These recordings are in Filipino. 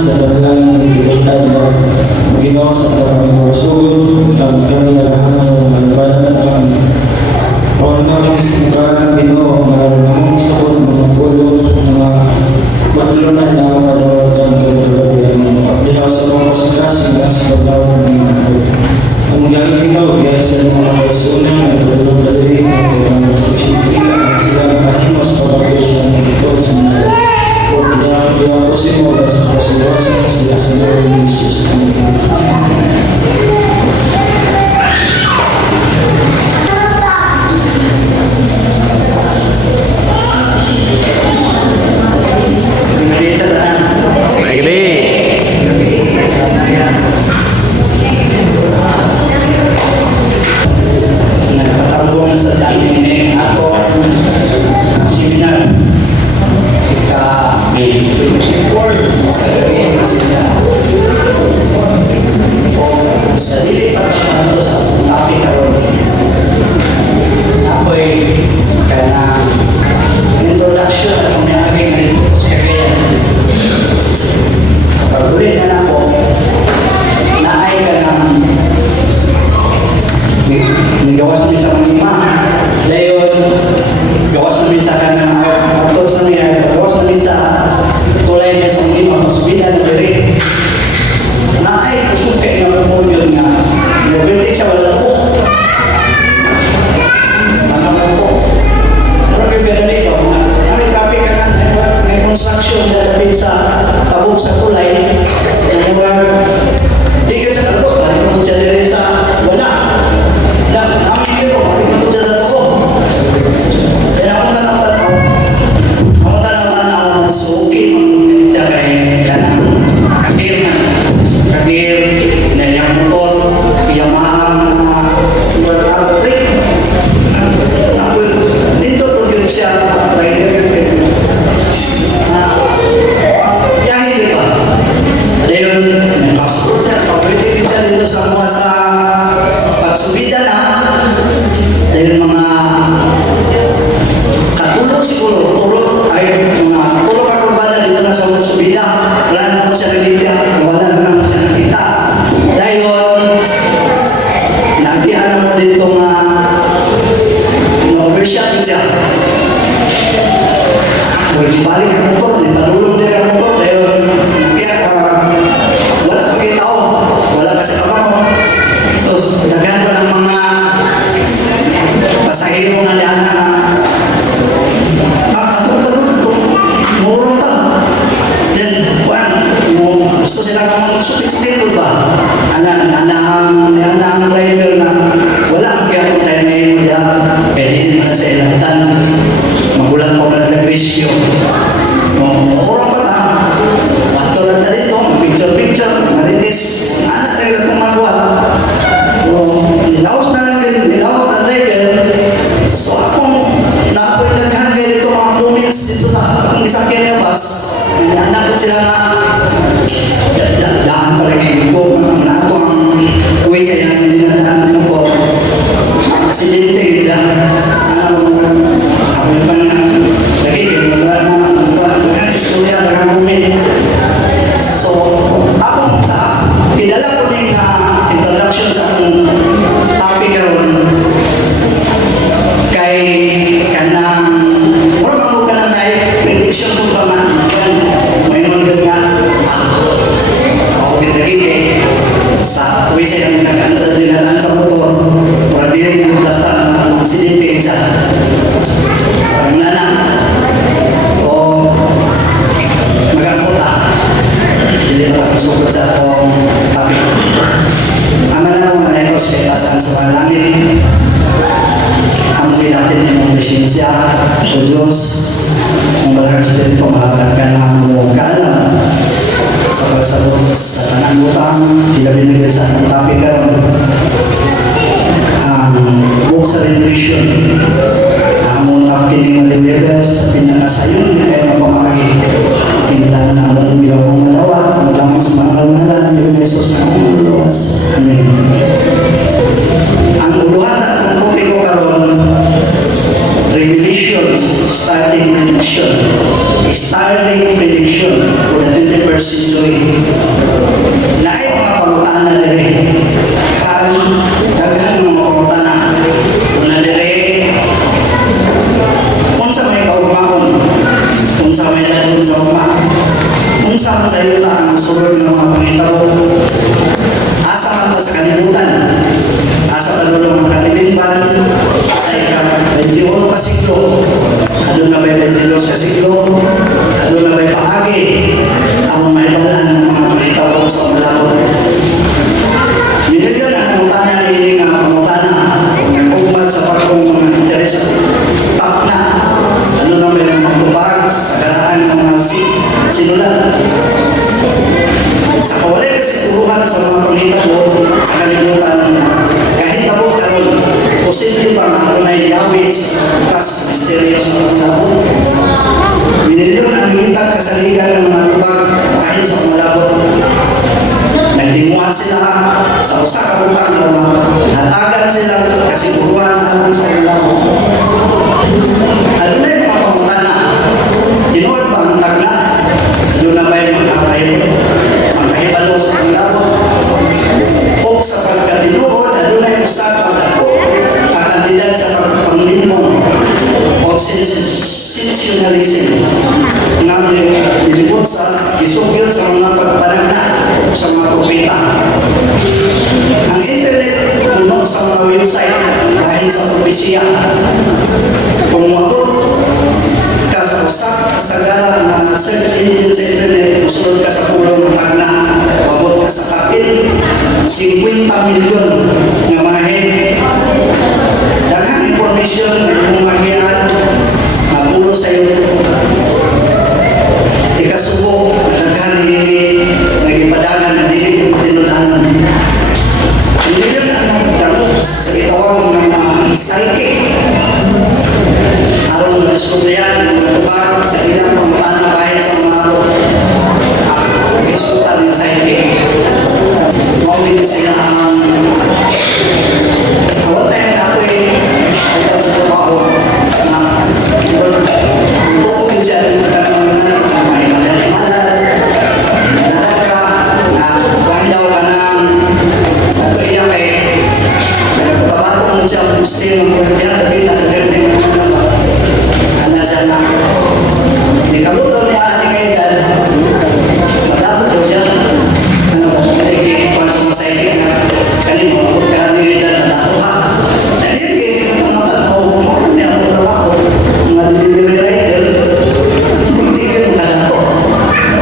sa dalang nagtibutad na Ginoo sa karaming rasul, ang kami nalahan ng malbanan kami. Paano namin isimukaan ng Ginoo, maraming sakot, mga kulot, mga matlunan na madawagan ng kagabihan, pagdihaw sa mga kasikasing at sa pagdawang ng mga ang galing Ginoo, kaya sa mga kaisunan, nagdulong dali, mga kusikila, at sila nakahimos pagkakisan ng ito sa mga kaya po sino ba sa kasiwasan sila sa Lord Jesus. starting prediction for the 21st 21st century. Na ay mga pangutana dire. Karon daghan ng mga pangutana. Una dire, unsa may kaugmaon, unsa may ladun sa ugma, unsa man sa yuta ang sulod ng mga pangitaw, asa man ta sa kalibutan, asa man ang mga katilimban sa ika-21 ka siglo, ano na may 22 ka siglo, ano na may paagi ang maibalaan ng mga pangitaw sa malabot. Minilyon ang pangutana na ini nga pangutana nag-ugmat sa pagkong mga interes pakna, ano na may magtubag sa ganaan ng mga sinulat. Sa kawalay kasi turuhan sa mga panghitabo sa kalibutan, kahit ako karon, posible pa nga ako na iyawis kas mysterious na malabot. Minilyon ang mitag kasaligan ng mga tubag kahit sa malabot. Nagtimuhan sila sa usa ka butang na hatagan sila kasiguruhan alang sa malabot. Ano na yung mga pangutana? Tinuod ba ang tagna? Ano na ba yung magkahibalo sa malabot? O sa pagkatinuod, ano na yung usa ka dako ang kandidat sa pagpanglimong o sensationalism nga nilibot sa isugil sa mga pagpanagna sa mga propeta. Ang internet puno sa mga website dahil sa propesya. Kung mabot ka sa usak kasagaran ng search engine sa internet, musulod ka sa pulong ng tagna, mabot ka sa kapil 50 milyon ng mga head. Daghang informasyon na yung magian mapulo sa iyo. Ikasubo, daghan ini nagipadangan na dili kong tinulanan. Hindi yun ang damok sa itawang ng mga psychic. Arong diskubriyan ng mga tubag sa ilang pangutana bahit sa mga isutan ng psychic. Mawin sila ang awat tayo na ako ay sa trabaho na buong dyan magandang mga may malalimalan nalarag ka na bahit daw ka ng ato iya kay nagpatabato mo siya ang muslim ang pagbihan na kita na ganda ng mga naman na siya na inikabuto niya ating edad matapos daw siya ano nagkikikuan sa mga psychic na kanino mabot ka ating edad na natuha na yun kayo mga tanaw makon niya ang trabaho mga delivery rider hindi kayo mga nato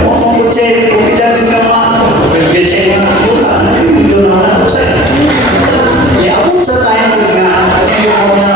huwag mong kutse kung pinagin ka mga pagbihan siya mga yuta na kayo yun ang nato sa'yo iabot sa tayo nga kayo ako na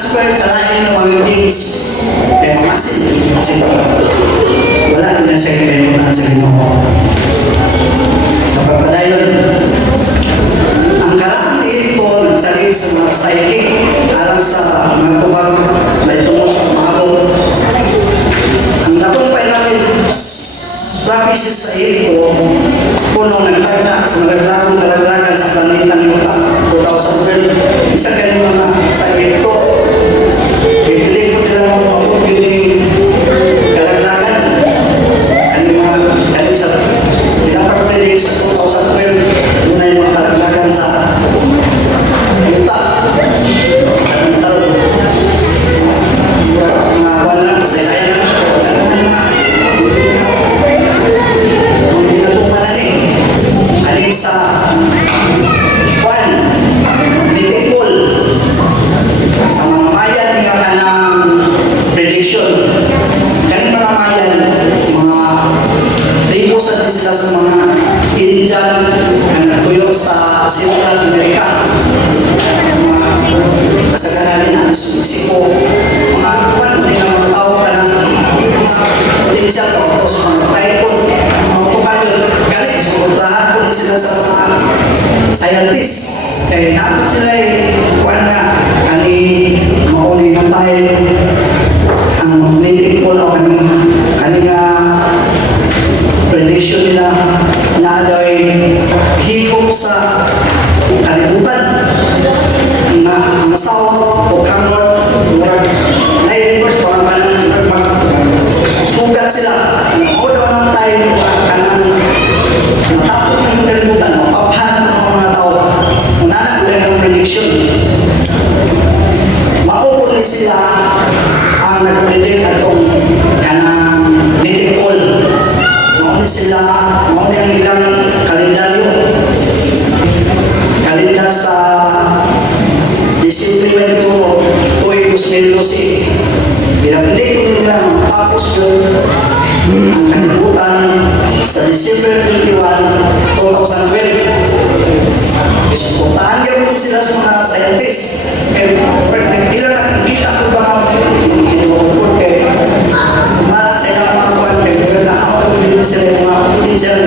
transfer sa lain ng mga things may mamasin kasi wala din na siya kailangan sa Ginoo. Sa pagpadayon ang karaan ito nagsalig sa mga psychic alam sa mga tubag may tungkol sa mahabot ang dakong pyramid practices sa ito puno nagtagda sa magaglagang kalaglagan sa planetang Yuta 2012 isa kayo mga sa ito pipili ko nila mga piling din sila sa mga Indian na nagpuyo sa Central America. Mga kasagaran din ang Mexico. Mga kwan, hindi na mga tao ka ng mga potential o sa mga tripod, mga tukado. Galing, suportahan ko din sila sa mga scientist. Kaya natin sila kwan nga, kani mauli na tayo ang magnetic pole o kanina prediction nila na adoy higop sa kalibutan na ang south o kamor na i-reverse parang sugat sila o daw ng tayo kanang matapos na yung kalibutan mapapahan ng mga tao unana ko ng prediction maupon ni sila ang nag-predict atong kanang native pole. Mauni sila, mauni ang ilang kalendaryo. Kalendar sa Disyembre 21, Uy, 2012. Pinapredict ko nila matapos yun ang kalibutan sa December 21, 2012. Isuportahan niya mo sila sa mga scientist. Kaya ilang nakikita ko ba yung tinupod kay sumala sa ilang mga kuwan kay pero naawa ko din sila yung mga potential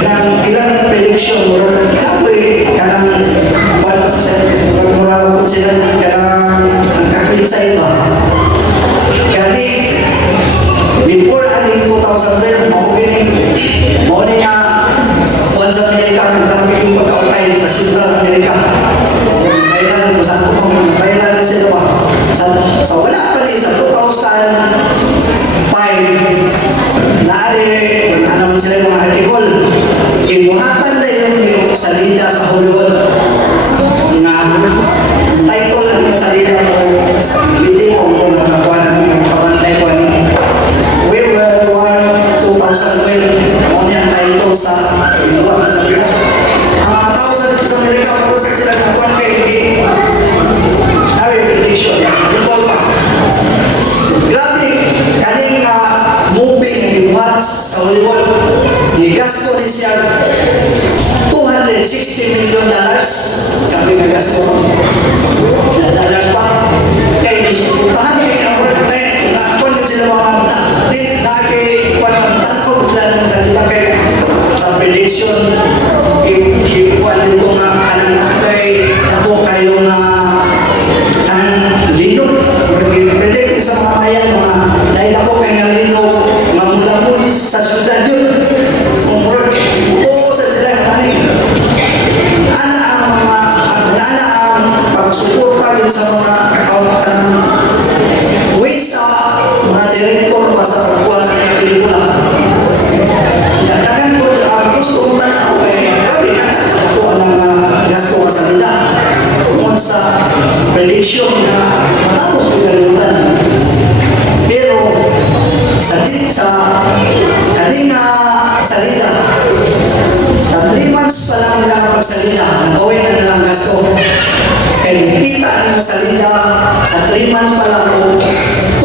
ng ilang prediction ilang ko kanang kuwan pa sa scientist pagmura ko sila kanang nagkakulit sa ito kaya before aning 2010 mauni nga kuwan sa Amerika nagdami yung pagkautay sa Central America kailan kung saan ko kailan sila ba sa wala pa din sa 2005 naari wala naman sila mga article ibuhatan na yung salida sa Hollywood na title ng salida sa video kung nakakuha na yung makabantay ko We Were One 2012 mo niya ang title sa ibuhat sa Pinas ang mga tao sa dito sa Amerika kung sa sila nakakuha kay hindi prediction. Ito pa. Grabe, kaning movie na gibuhat sa Hollywood, ni gasto din siya $260 million. Kami na gasto na dollars pa. Kaya disuntahan kayo ang work na nakakon din sila mga nakikipagtanong sila ng salita kayo sa prediction. Ikuan din ito nga kanang kay ako kayo na linod, predict sa mga ayan, mga dahil ako kay nga linod, mamula-muli sa syudad yun. Kung buo sa sila kanin. Ana ang pagsuporta din sa mga ways sa mga director pa sa pagkuha ng pelikula. Dagan ko, gusto ko tanaw grabe na ako ang gasto sa nila. Kung sa prediction na matapos ko kalimutan. Pero sa kanina salida sa 3 months pa lang nila pagsalida nagawin na nilang gasto kaya nagpita ng salida sa 3 months pa lang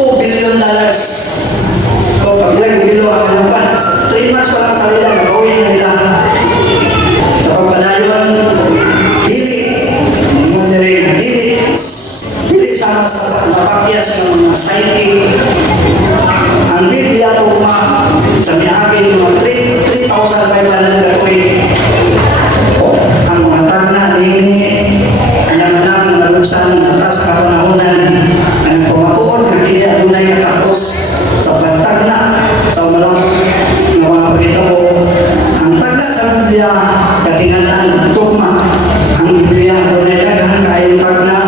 $2 billion ito paglag bilo ang kalaban sa 3 months pa lang salida nagawin na nila sa pagpanayon dili sama sa napakyas ng mga psychic ang Biblia tuma sa miyagin mga 3,500 gatuin ang mga tagna nini kanyang nang nalusan atas kapanahonan ang pumatuon na kaya dunay natapos sa pagtagna sa malang ng mga pagkitabo ang tagna sa Biblia katingalaan tugma ang Biblia dunay daghang kaayong tagna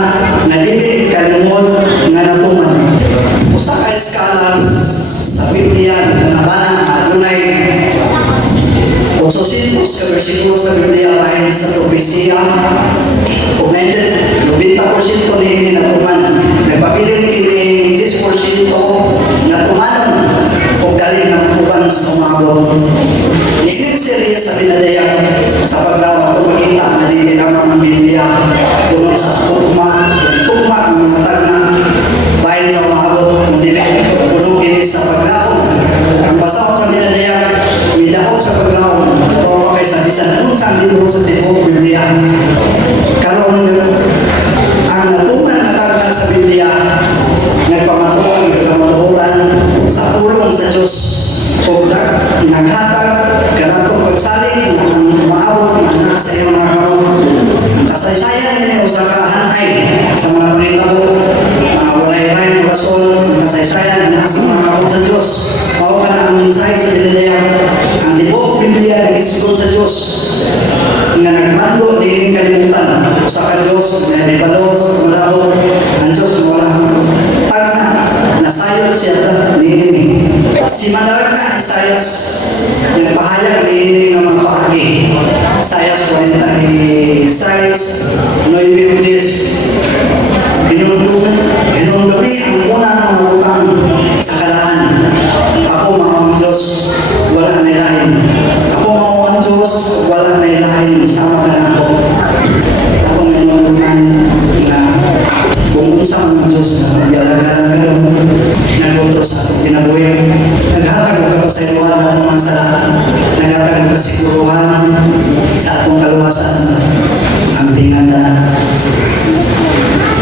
na dili kalimod nga natuman usa ka scholars sa Biblia na nabana adunay 800 ka bersikulo sa Biblia lain sa propesya ug 90% niini natuman nagpabilin kini 10% natumanon ug galing ng tuban sa umabot niini seriya sa pinadaya sa pagdawa ito makita na dili lamang ang Biblia puno sa tugma ang mga tagna bayan sa umabot dili puno kini sa pagdaon ang basa sa pinadaya midahog sa Diyos. O naghatag ganatong pagsalig na ang maawag na nasa iyong mga kamot. Ang kasaysayan nila o sa kahanay sa mga pangitabo, mga walay-walay ng rason, ang kasaysayan na nasa mga kamot sa Diyos. Mao ka na ang mensahe sa Galilea. Ang tibuok Biblia nag-isugod sa Diyos nga nagmando di ining kalimutan usa ka Diyos na nibalo sa malabot ang Diyos mo wala tagna nasayod siya niini si manalag na Isayas nagpahayag niini nga mga paagi Isayas 46 hinumdumi ang unang mga utang sa kalaan ako mga Diyos wala nilahin ako mga Diyos wala nilahin sama ka na ako akong minumunan na kung unsa ang Diyos na magalagaran ka rin nagluto sa atong kinabuhi naghatag ka pa sa iluwan sa atong mga salahan naghatag ka siguruhan sa atong kaluwasan ang tingatan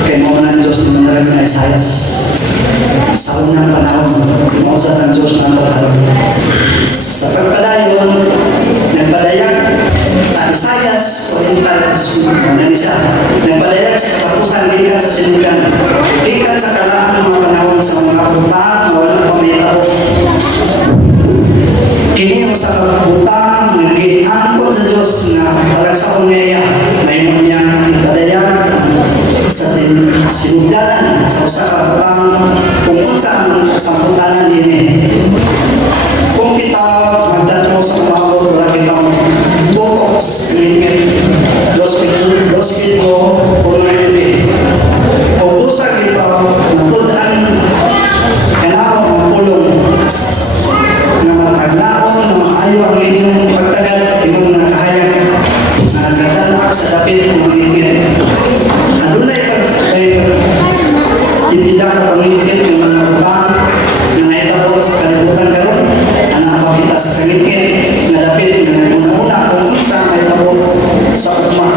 kay mo na Diyos na malalag na Isayas sa unang panahon mausap ang Diyos na pagkaroon sa pagpadayon nagpadayag sa Isayas o na isa nagpadayag sa katapusan gikan sa sinugan gikan sa kalaan ng mga panahon sa mga kabutang na walang pamayatao kini sa kabutang nag-iangkot sa Diyos na palagsaon niya may mo niyang ipadayag sa sinugalan sa usa ka kabutang kung unsa ang samputanan din kung kita magdatno sa mga wala kitang tutok sa limit dos kito o limit kung usa kita matudaan kanao ang pulong na matagnaon na maayo ang inyong pagtagal imong nakahayag na nagdalak sa dapit ng limit adunay hindi ka pangingkit ng mga utang na naitabo sa kalibutan karon ana makita sa kangingkit na dapit na naguna-una kung unsa naitabo sa ugma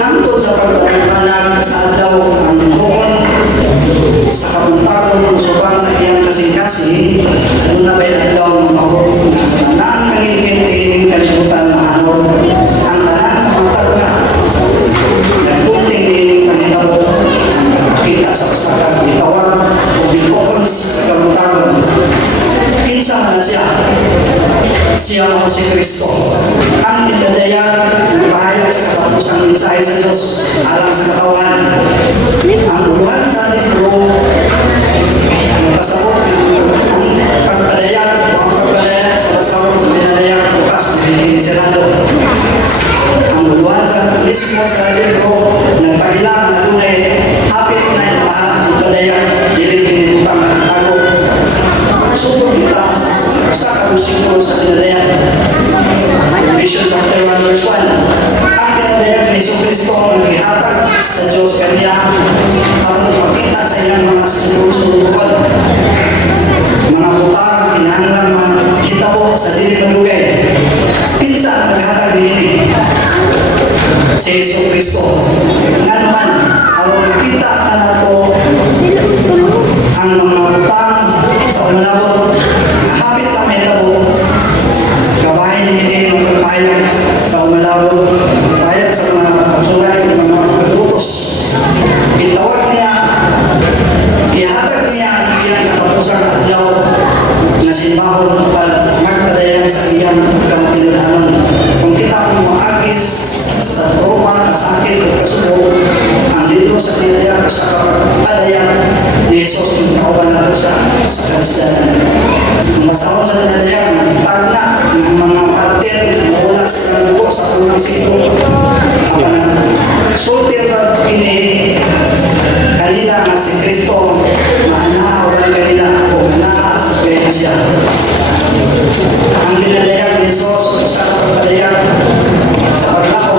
hangtod sa pagpapaliwanag sa adlaw ang tuon sa kabuntagon usubang sa iyang kasing-kasing aduna bay adlaw ng mabot na tanang kangingkit ining kalibutan mahanod ang tanang pagtagna nagpunting ining panitabo kita sa usaha bitawag o bituon sa kabutagon kinsa man na siya mo si Kristo ang dinadayag ng pahayag sa katapusang mensahe sa Diyos alang sa katawan ang uluhan sa ating bro pasabot ang pagpadayag sa pasabot sa pinadayag bukas na hinihinisirado ang uluhan sa mismo sa ating bro nagpahilang na tunay hapit na ipahan ang padayag dilit hinibutang ang tago sugod kita sa kamusiklo sa pinadayag Revelation chapter 1 verse 1 ang pinadayag ni Yesu Cristo ang ihatag sa Diyos kaniya ang ipakita sa iyang mga sunugan mga butang kinahanglan mahitabo sa dili malugay pinsa ang naghatag niini si Yesu Cristo nga naman ang kita na nato ang mga butang sa unalabot hapit na may tabo kabahin hindi ng pagpahayag sa umalawag pahayag sa mga kapsulay mga pagbutos itawag niya ihatag niya ang iyang katapusang adlaw na simbahon magpadayag sa iyang kamatinudanon kung kita kung maagis sa trauma, kasakit at kasubo ang libro sa pinadayag sa kapagpadayag ni Jesus yung kauban nato sa kalistanan ang basahon sa pinadayag tagna ng mga martir na wala sa kalubo sa unang siglo sulti sa pini kanila nga si Kristo maanahawan kanila ako na sa pensya ang pinadayag ni Jesus sa kapagpadayag sa paglakaw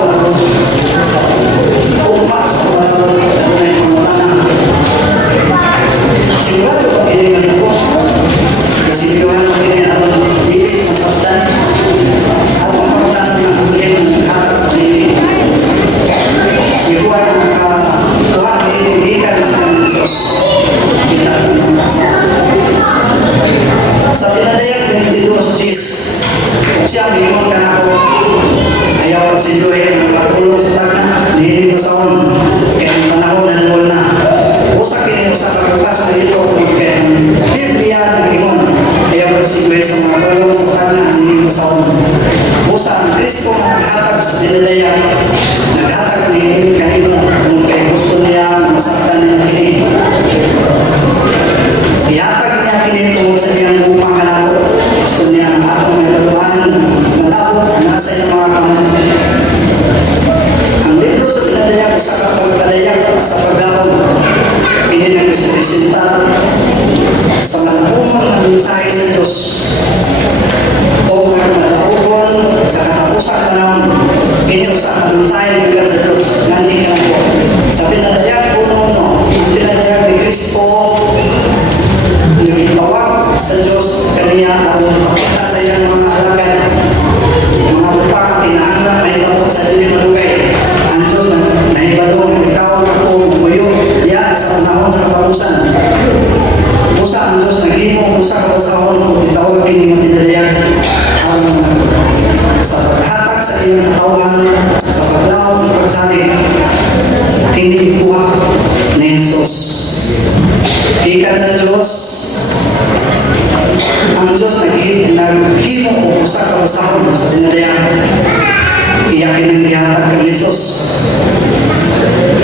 na ugma sa mga tanang sigurado pag inimanin ko kasi binuhan mo rin ang dili masabtan at ang pagtanong ng ulit ng hatag ni binuhan mo ka luhat na inigikan sa ng Diyos kita ng sa siya mingon ka na ako. Ayaw pagsinduhin ang mga ulong sa tagna, nihiling masawon. Kaya ang panahon na nangol na. Usa kini usa ka bukas na dito kaya Biblia nag-ingon. Ayaw pagsinduhin sa mga ulong sa tagna, nihiling masawon. Usa ang Kristo na naghatag sa dinadaya, naghatag ni hiling kahimo kung kaya gusto niya masaktan niya kini. Ihatag niya kini tungkol sa iyang upang kanato. Gusto niya ang akong may baluan, malabot, nasa iyang mga kamay. Ang libro sa pinadaya sa kapagpadaya sa paglawang ini nagpresenta sa malakong mga mensahe sa Diyos o magmataubon sa katapusan panahon. Ini usaha mensahe bigat sa Diyos nandiyan po sa pinadaya puno ang pinadaya ni Kristo nagitawag sa Diyos kaniya ang pakita sa iyang mga alagad mga butang kinahanglan na itapot sa dili malugay. Ang Diyos na nahibalong ikaw ako muyo diya sa panahon sa kapalusan. Usa ang Diyos naghimo usa ka usahon kung itawag kini pinadaya ang sa paghatag sa iyang katawan sa paglawang pagsalig hindi buha ni Jesus. Ikan sa Diyos ang Diyos naghimo o usa ka usahon sa pinadaya iyakin ang gihatag ng Jesus.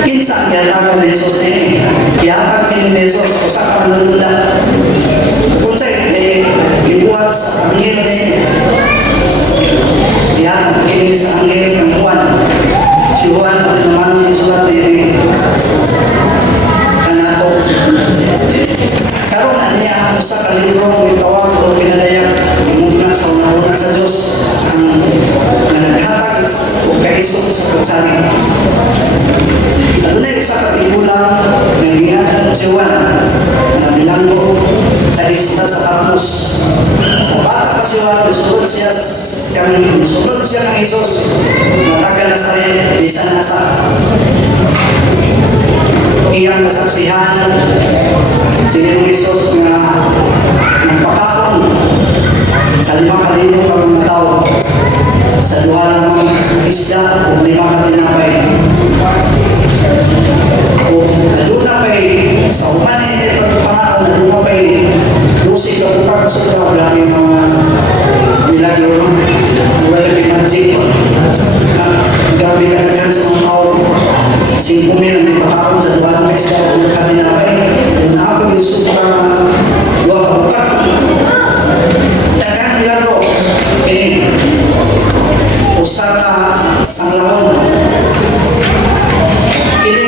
Kinsa ang gihatag ng Jesus ni ihatag ni Jesus usa ka panulunda unsay gibuhat sa anghel ni ihatag kini sa anghel kang Juan. Si Juan pati naman ni sulat ni kanato karon niya ang usa ka libro ng tawag o pinadaya muna sa una sa Diyos ang naghatag o kaisog sa pagsalig. Adunay usa ka tigulang nagingatan si Juan na bilanggo sa isla sa Patmos. Sa bata pa si Juan sugod siya ng Jesus matagal na sa rin bisan nasa iyang nasaksihan si Jesus na nagpakakon sa 5,000 ka mga tao sa 2 lamang isda o 5 katinapay o aduna pa'y sa uman hindi pagpapakakon aduna pa'y 12 ka bukag sa wala yung mga milagro wala yung magic grabe ka nagkan sa mga tao 5,000 ang ipakakon sa 2 lamang isda o katinapay na ako yung super dua kabukat dagang milagro ini usa ka sanglahon ini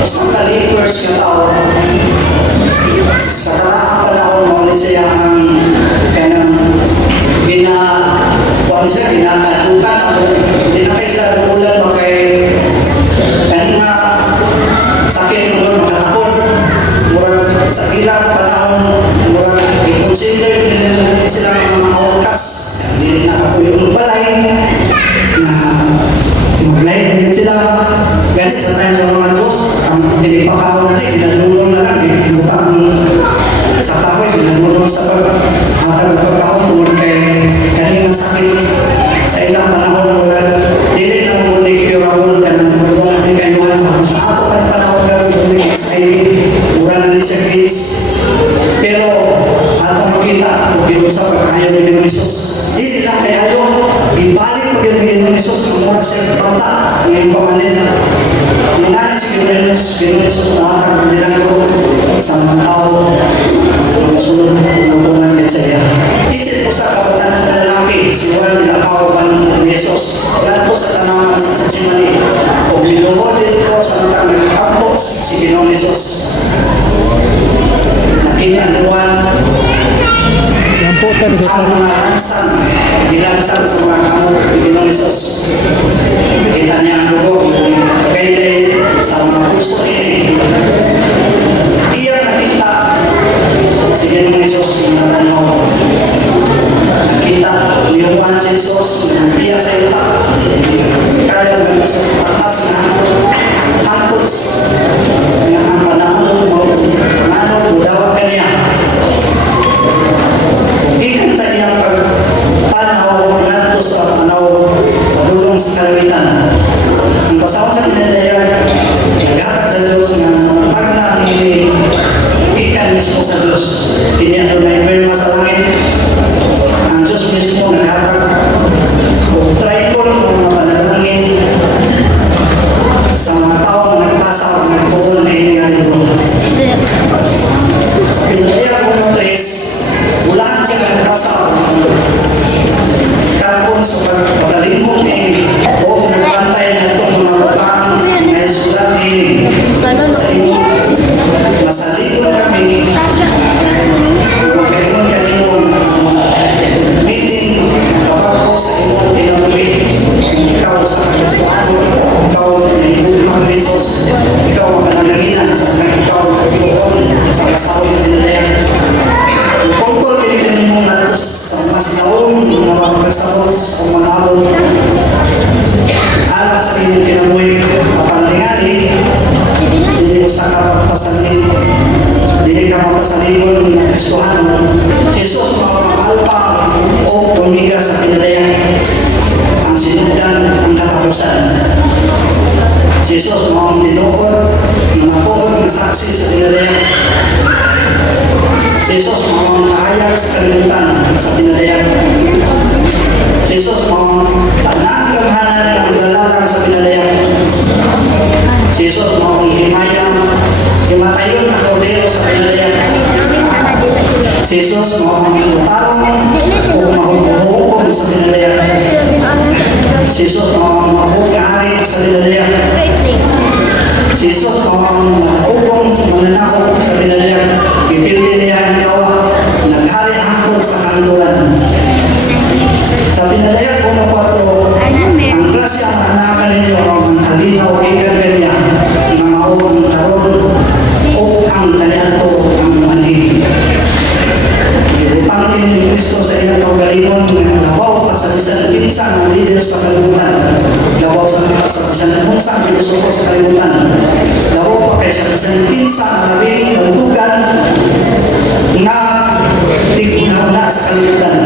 usa ka lepers nga tao sa karaang panahon mo ni siya ang kanang ginakadukan hindi na kayo ulan makay kanina sakit mo makakapon murag sa ilang panahon murag i-consider nila sila mga orkas hindi na ako yung balay na maglayin din sila ganit sa tayo sa mga Diyos ang pinipakaon natin pinanulong na lang piniputang sa kahoy pinanulong sa paghatag ng pagkaon tungkol kay kaninang sakit sa ilang panahon murag dili na mo ni curable ka ng wala ni kayuhan sa ato ka panahon ka ng HIV mura na ni siya AIDS pero atong makita kung ginusa pagkayo ni Ginoong Hesus dili lang kay ayo ibalik pag yung Ginoong Hesus kung mura siya bata ang iyong pamanin ang nanin si Ginoong Hesus na atag ng milagro sa mga tao ang sunod utungan niya sa iya isip ko sa kapatan ng lalaki si Juan Nakaw ng Hesus nato sa tanaman sa Satsimani o binuhod dito sa mga nagkapos si Ginoong Hesus nakinanuan ang mga lansang sa mga kamot ni Ginoong Hesus nakita niya ang dugo kagayday sa mga puso ini iya nakita si Ginoong Hesus na tanaw nakita ni Juan si Jesus biya sa ita kaya mga sa taas na hantod na ang panahon mo ano budawat kaniya ikan sa iyang pagtanaw na sa pagkalimot ni o pagpantay na itong mga butang na isulat ni sa imo. Masaligon kami, magkaroon kanino mga meeting kapag po sa imo pinamuli. Ikaw sa Kristoano, ikaw na mga Krisos, ikaw ang pananalinan sa mga ikaw doon sa kasawa sa pinalayan. Pagkol pinigyan mo natos sa mga sinaon na mga pagsabos o manabon alam sa inyong kinabuhi kapantingali hindi usa ka pagpasalin hindi ka magpasalibon ng Kristohano si Jesus makakalpa o pumiga sa pinalayan ang sinugdan ang katapusan si Jesus makakalpa mga tuod na saksi sa pinalayan si Jesus makahayag sa kalimutan sa pinalayan. Si Jesus tanang gamhanan ng maglalarang sa pinalayan. Si Jesus himayang himatayon ang kordero sa pinalayan. Si Jesus utarong o mahuhukom sa pinalayan. Si Jesus mabuk na hari sa pinalayan. Si Jesus mahuhukom mananakop sa pinalayan. Pipildi niya ang yawa, naghari hangtod sa kandulan. Sa pinalayan ko na 4, ang grasya ang anakan ninyo ang halinaw ikan kanya na mauang karon o ang kaniato ang manhig. Ibutang ni Kristo sa iyong kaugalingon na labaw pa sa bisan pinsang ang lider sa kalibutan. Labaw sa bisan pinsang pinusuko sa kalibutan. Labaw pa kay sa bisan pinsang ang labing kaldugan na tiguna sa kalibutan.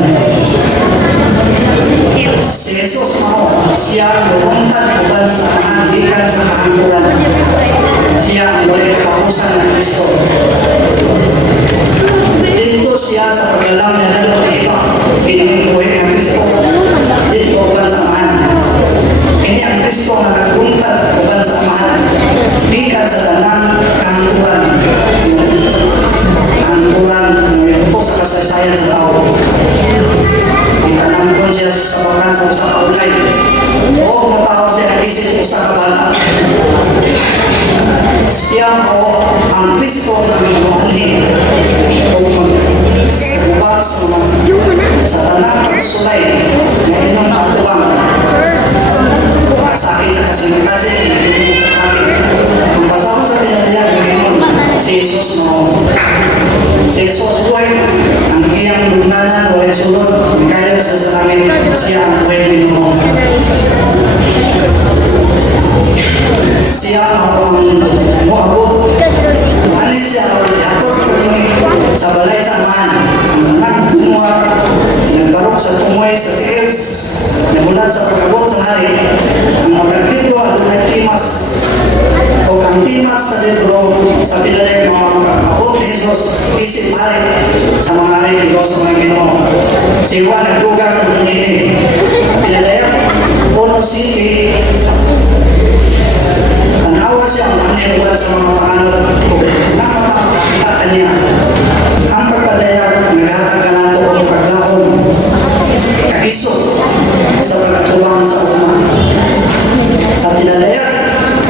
Si Jesus siya lumuntan uban sa kahandikan sa kahanduran. Siya ang walay katapusan ng Kristo. Dito siya sa paglalang na dalawang iba, pinubuhay ang Kristo. Dito uban sa amahan. Ini ang Kristo na nagpuntat uban sa amahan. Bikan sa tanang kahanduran. Kahanduran na ito sa kasaysayan sa tao. Ang kanangkon siya sa bakan sa usa ka ulay. O matao siya isip usa ka bata. Siya ang Kristo na minuanhin. Sa tanang pagsulay na inyong atuwang kasakit sa kasinakasin ang pasahon sa pinalayan si Jesus si Jesus buhay ang iyang lugnanan walay sulod kaya sa langit siya ang buhay Ginoo siya ang moabot ani siya ang ator sa balay sa amahan ang tanang bunga nagbarok sa tumoy sa tiils nagulat sa pagabot sa hari ang magkaglibro at timas o ang timas sa libro sa pinalay mga abot ni Jesus isip hari sa mga hari ni Diyos sa mga Ginoo si Juan nagdugang ng ini sa pinalay Ono City tanawa siya ang maniwan sa mga panganod kung nakakakita kanya ang pagpadayag naghatag ka nato ang paglaom kaiso sa pagkatuwang sa uma sa pinadayag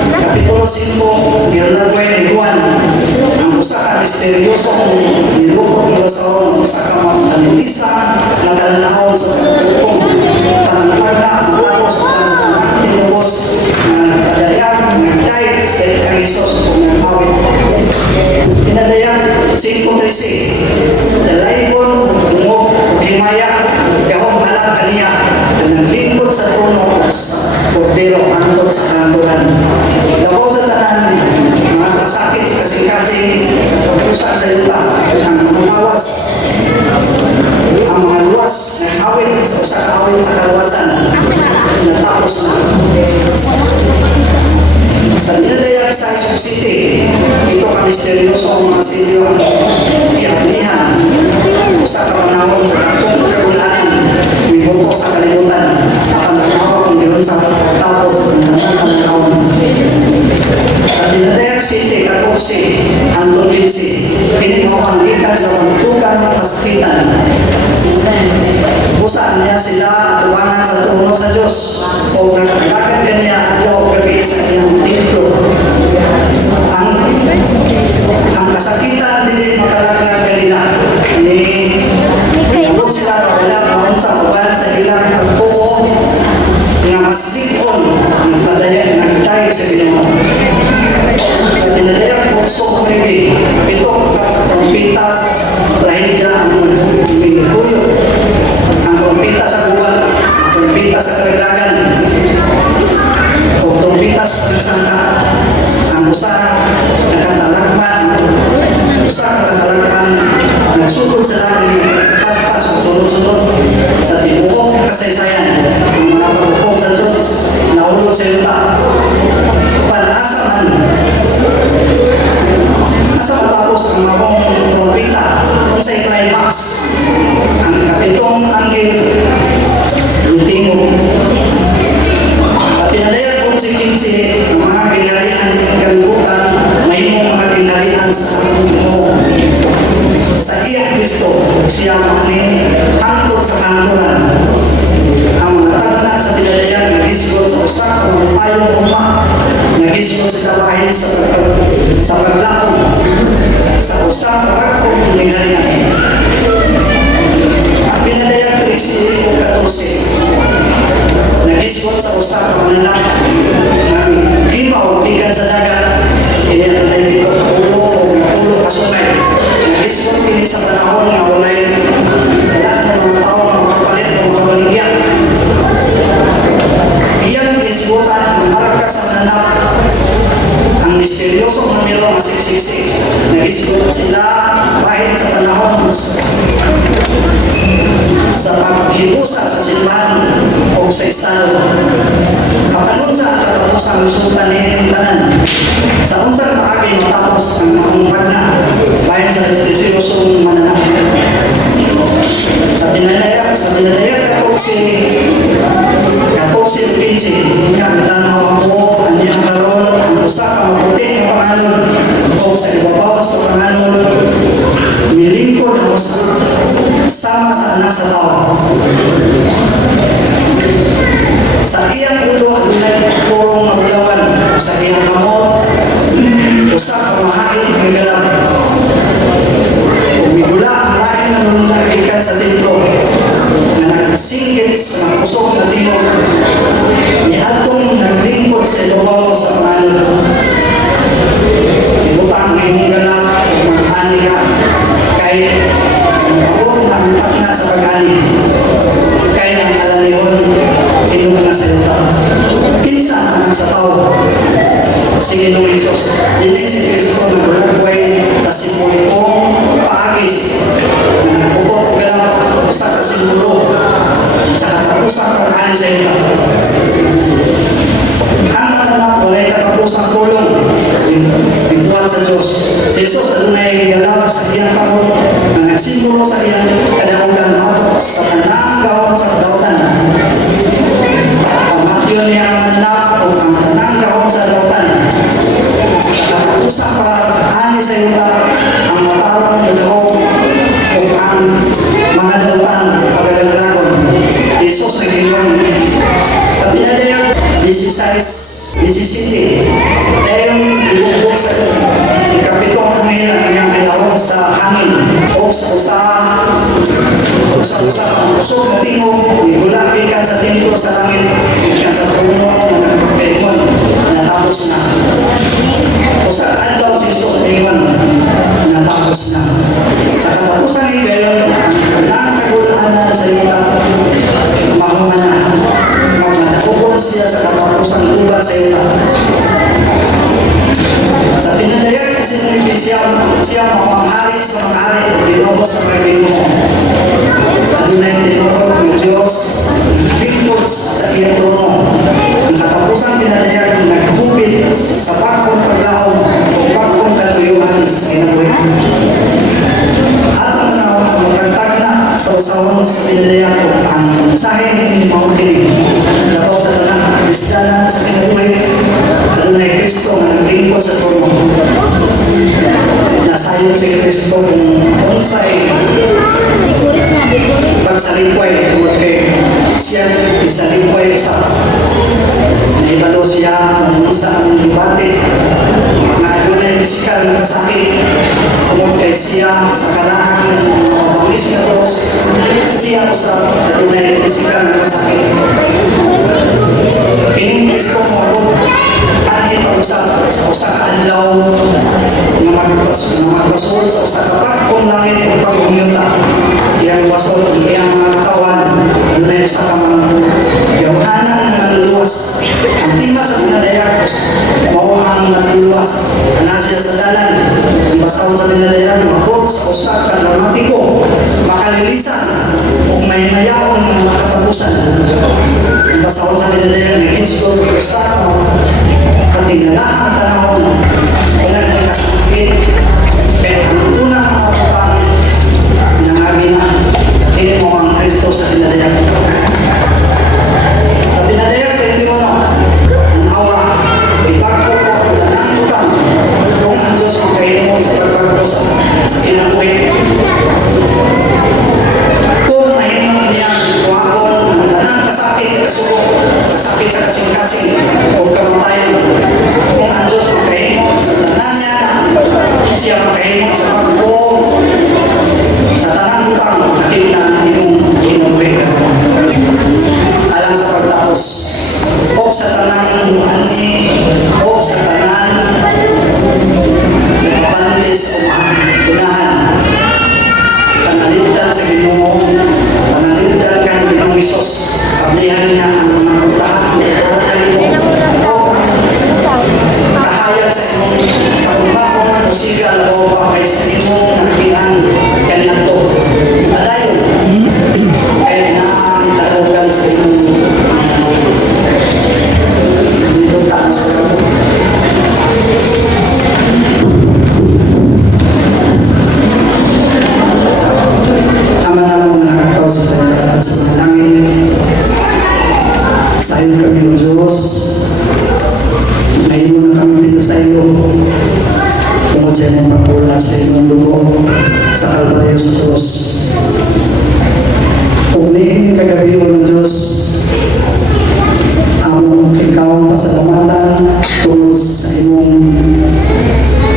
Kapitulo 5 ginagawa ni Juan ang usa ka misteryosong nilukot mula sa ang usa ka magkalipisa na talanahon sa pagkutong panangpag na matapos sa panang tinubos na nagpadayag nagdayag sa ikang Isos kung nag-awit pinadayag 5:13 dalaybon dungog ug himaya gahom alam kaniya naglingkod sa trono sa kordero antod sa kanturan labaw sa tanan mga kasakit sa kasing-kasing katapusan sa yuta ang mga lawas ang mga luwas nag-awit sa usa ka awit sa kaluwasan natapos na sa dinadayag sa Isok City ito ka misteryoso ang mga silyo kiablihan usa ka panahon sa dakong kagulanan miboto sa kalibutan apan tanawa kung diyon sa pagtapos ng tanang panahon sa dinadayag City 14 Anton Vinci pinimo ang gikan sa pagtukan ng kasakitan usa niya sila atuwanan sa sa Diyos o nagkakagan kaniya adlaw gabi sa iyang templo. Ang kasakitan dili makalaglag kanila ni abot sila wala kaon sa uban sa ilang pagtuo nga mas lig-on nagdayo sa Ginoo. Sa pinadayak puso ko rin ito trompitas trahedya ang minuyo ang trompitas sa buwan ang trompitas sa karagdagan o trompitas sa nagsangka ang usa nakatalagman usa nakatalagman nagsugod sa langit pas-pas sunod-sunod sa tibuok kasaysayan ang mga pagpupong sa Diyos naulog sa yuta panasa man asa matapos ang makong trompeta kung sa climax ang kapitong anggel lutingo at pinadayan kung si Kinsi ang mga pinarihan ng kalibutan may mga pinarihan sa Ginoo sa iyang Kristo siya mani tangkot sa kantunan ang mga tagna sa pinadayan nagisgot sa usak o tayong uma nagisgot sa labahin sa paglaong sa usak pagkakong lingharian ang pinadayan 13 o 14 nagisgot sa usak pananak ng gimaw bigan sa dagat iniyan na dito ulo o ulo kasumay nagisgot kini sa panahon nga walay wala na mga tao na makapalit o makabaligyan iyang gisgutan ang marka sa nanap ang misteryoso na mayroong masiksisik nagisgot sila bahit sa panahon sa paghiusa sa simbahan o sa estado kapanon sa katapos ang resulta niya tanan sa unsang paagi matapos ang makuntag na bahit sa misteryosong mananap sa pinadayak 14 niya matanaw ako aniyang karon ang usa ka maputi nga panganon o sa ibabaw sa panganon milingkod ang usa sama sa anak sa tao sa iyang ulo ang pinagpurong mabulawan sa iyang kamot usa ka mahain ang galang umigula ang lain na nundagikan sa templo na nagsingkit sa mga pusok na timog ni atong naglingkod sa ibabaw sa pangalan ibutang ang imong galak mag-ani ka kay mabot na ang takna sa pag-ani kay ang alanihon inom na sa yuta kinsa ang sa tao si Ginoong Hesus hindi si Kristo nagulagway sa simbolikong paagis na nagpupot galak sa kasimulo sa katapusan pag-ani sa yuta ang mananap walay katapusang kulong dibuhat sa Diyos si Jesus adunay galak sa iyang kamot na nagsimbolo sa iyang kadaugan matok sa tanang gawon sa kadautan pamatyon niya ang mananap o ang tanang gawon sa kadautan sa katapusang pag-ani sa yuta ang matarang loob o ang mga dautan paglalaglagon Jesus na Ginoo sa pinadayang 17 dayong ilubog sa ikapitong hangin ang iyang kinahon sa hangin o sa usa ang usok na tingog gula pikan sa templo sa langit pikan sa puno na nagpapahimon natapos na usa ka adlaw si Jesus ingon natapos na sa katapusan ni gayon ang kanang kagulanan sa yuta mahuma na magnatakupon siya sa katapusang gubat sa yuta sa pinadayan kasi ng siya mamamahali sa mga hari o Ginoo sa mga Ginoo adunay tinurog ng Diyos lingkod sa iyang trono ang katapusang pinadayan naghubit sa bagong paglaom o bagong katuyuan sa kinabuhi at ang magtagtag na sa usawang sa pinadayan ko ang mensahe ni mamukinig labaw sa tanang Kristiyanan sa kinabuhi adunay Kristo nga naglingkod sa trono nasayon si Kristo kung unsay pagsalikway kay siya siya isalimpay usap. Naibalo siya kung saan ibate nga adunay pisikal nga kasakit kung kay siya sa kanaan mabangis ka tos siya usap adunay pisikal nga kasakit. Kining Kristo mo abot anhi pag-usap sa usa ka adlaw nga magbasol sa usa ka pakong langit ug pag-umyuta iyang wasol iyang mga katawan adunay usa ka yawahanan nga naluluwas ang tima sa pinadayakos mao ang naluluwas ana siya sa dalan ang basaw sa pinadayak mabot sa usa ka dramatiko makalilisan ug may mayaon nga makatapusan ang basaw sa pinadayak ni Kristo usa ka katingalaang tanahon wala nang kasakit kaya ang unang maputang nangagina hindi mo ang Kristo sa pinadayak. Sa pinadayak 21 ang hawa ipagko ko ang tanang utang kung ang Diyos makahimo sa pagpagko sa kinabuhi. Kung mahimo niya kuhaon ang tanang kasakit kasuko kasakit sa kasing-kasing o kamatayan kung ang Diyos makahimo sa tanan niya siya makahimo sa pagpagko sa tanang utang natin na imong kinabuhi alang sa pagtapos o sa tanang ani o sa tanan nabantis o unahan panalipdan sa Ginoo panalipdan ka ng Ginoong Hesus kablihan niya ang mga pagtahan o kanimo o kahayag sa imong kakumbakong musigal o pakay sa imong nakikinan kanito adayon kaya inaang kalahugan sa imong dito tayo sa kamo ama namang nakakataw sa salita at sa mga langit sayon kami o Diyos ngayon mo na kami pinasayo tungkol sa imong pagpula sa imong dugo sa Kalbaryo sa Diyos kung niing kagabi o ng Diyos ang ikaw ang pasalamatan tungkol sa imong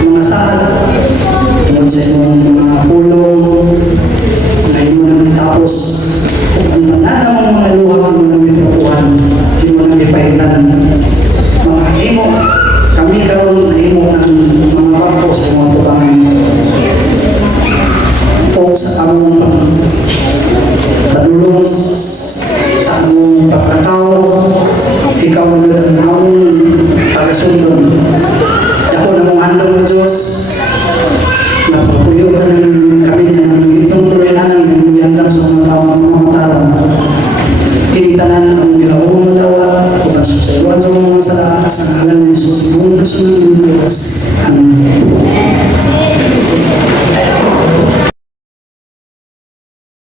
mga sahad tungkol sa imong mga pulong ngayon mo nang itapos kung ang tanan ng mga luha mo nang itupuan hindi mo nang ipailan mga himo kami karon na himo ng mga barko sa mga tubangan o sa among tanulong sa among paglakaw ikaw na ang among tagasundon ako na mong handong mo Diyos na pagpuyuhan ng kami niya ng itong tuloyanan ng handang sa mga tao mga matarang hintanan ang milawang madawat kung ang susuruan sa mga sala sa ngalan ni Jesus mong kasunod ng Diyos. Amen.